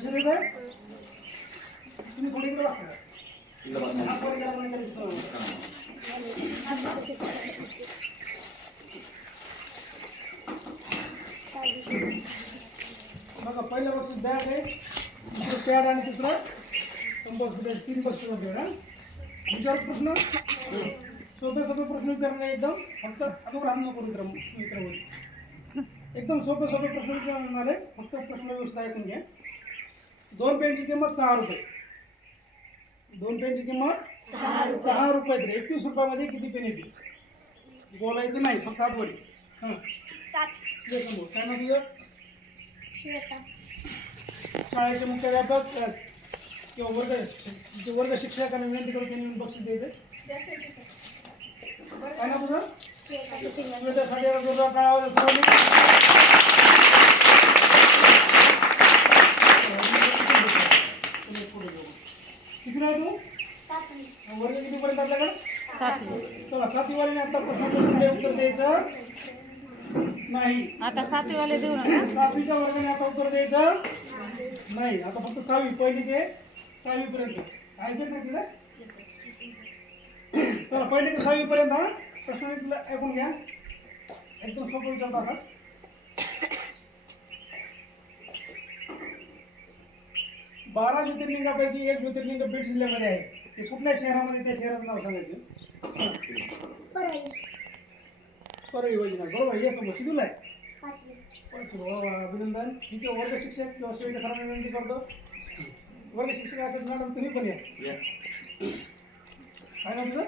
लक्षात येत आहे तुम्ही थोडी इकडे बसता बघा पहिलं बक्षीस बॅग आहे दुसरं पॅड आणि तिसरं कंपास फुटायचे 3 बक्षीस आपल्याला विचार प्रश्न सोपे सोपे प्रश्न विचारणे एकदम फक्त अगोदर हात नको मित्रांनो एकदम सोपे सोपे प्रश्न विचारणार आहे फक्त प्रश्न व्यवस्था ऐकून घ्या 2 पेनची किंमत 6 रुपये 2 पेनची किंमत 6 रुपये तर 21 रुपयामध्ये किती पेन येतील बोलायचं नाही फक्त हात वरी हां 7 काय ना तुझं श्वेता शाळेचे मुख्याध्यापक किंवा वर्ग शिक्षकांना विनंती करून त्यांनी बक्षीस द्यायचे काय ना तुझं श्वेतासाठी जोरदार टाळ्या वाजवा सर्वांनी किती नाही तू वर्ग कितीपर्यंत आपल्याकडे 7वी चला 7वी वाल्याने आता प्रश्नाचं उत्तर द्यायचं नाही आता 7वी वाले देऊ ना 7वीच्या वर्गाने आता उत्तर द्यायचं नाही आता फक्त 6वी पहिली ते 6वी पर्यंत ऐकत नाही तिला चला पहिली ते 6वी पर्यंत हा प्रश्न तुला ऐकून घ्या एकदम सोपं विचारता आता 12 ज्योतिर्लिंगापैकी एक ज्योतिर्लिंग बीड जिल्ह्यामध्ये आहे ते कुठल्या शहरामध्ये त्या शहराचं नाव सांगायचं परळी योजना बरोबर हे समोर शिकवलं आहे अभिनंदन तिचे वर्ग शिक्षक किंवा शिक्षक सरांना विनंती करतो वर्ग शिक्षक असेल मॅडम तुम्ही पण या काय ना तुझं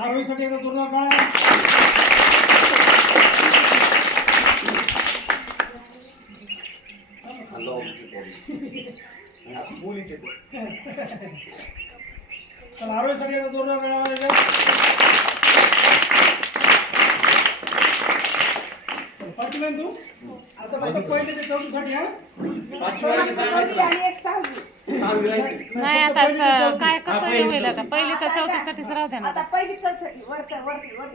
आरोग्यासाठी एकदा पूर्ण काळ तर आरोग्यासाठी एकदा पूर्ण काळामध्ये पाचवी तू आता फक्त पहिले ते 4साठी हा नाही आता काय कसं होईल आता पहिली तर 4थी साठी राहू द्या ना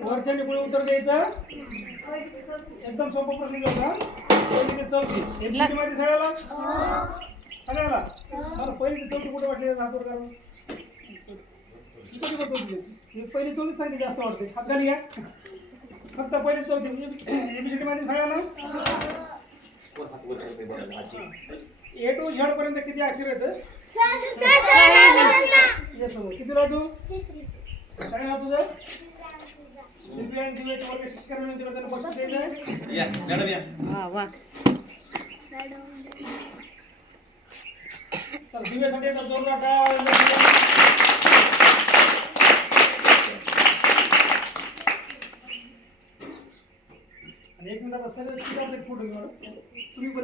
वरच्याने पुढे उत्तर द्यायचं एकदम सोपा प्रश्न होता पहिली ते 4थी माहिती सगळ्याला सगळ्याला मला पहिली ते 4थी कुठे वाटले हातवर करून पहिली 4थी सांगते जास्त वाटते हात घाली घ्या फक्त पहिले 4थी एबीसीडी मध्ये सगळ्यांना ए टू झेड पर्यंत किती अक्षर येतं किती राहतो काय नाव तुझं वर्ग शिक्षकांना त्यांना बक्षीस द्यायचं तर दिव्यासाठी आता जोरदार टाळ्या आणि 1 मिनिटात सगळं एक फोटो घेऊन तुम्ही पण